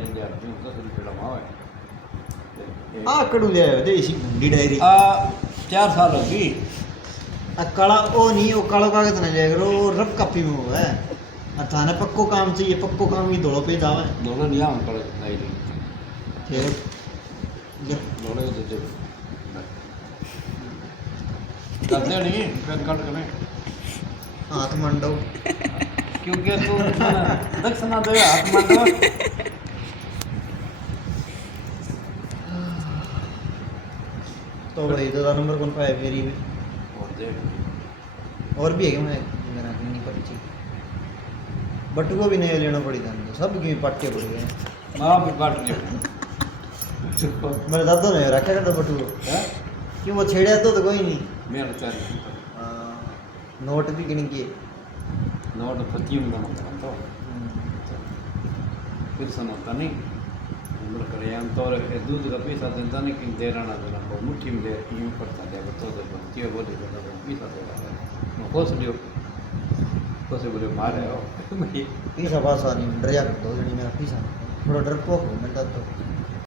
India क्यों 10 रुपये का भाव है आ कड़ू ले आयो देसी गुंडी डायरी आ 4 साल होगी आ काला ओ नहीं ओ कालो कागज ना ले करो रफ कॉपी में हुआ है और थाने पक्को काम चाहिए पक्को काम की धोलो पे दावा है दोनों नहीं आऊँ कल नहीं फिर दोनों को देते करते नहीं पैन कार्ड करें हाथ मंडो क्योंकि तू दक्षिणा दे हाथ मंडो तो भाई तो नंबर कौन पाया मेरी भी और दे और भी है क्या मैं मेरा नहीं पड़ी बटू को भी नहीं लेना पड़ी था सब की पट्टे पड़ गए माँ भी काट लिया मेरे दादा ने रखा करता बटू को है क्यों वो छेड़ा तो कोई नहीं मेरा चार नोट भी गिन के नोट पतियों में मतलब तो फिर समझता नहीं उम्र करे हम तो दूध का पैसा देता नहीं कि दे रहा ना वो मुट्ठी में दे यूँ करता है तो बनती है बोले तो पैसा दे रहा है मैं खोस लियो खोसे बोले मारे हो पीछा पासा नहीं डर जा कर दो जनी मेरा पीछा थोड़ा डरपोक हो मैं तो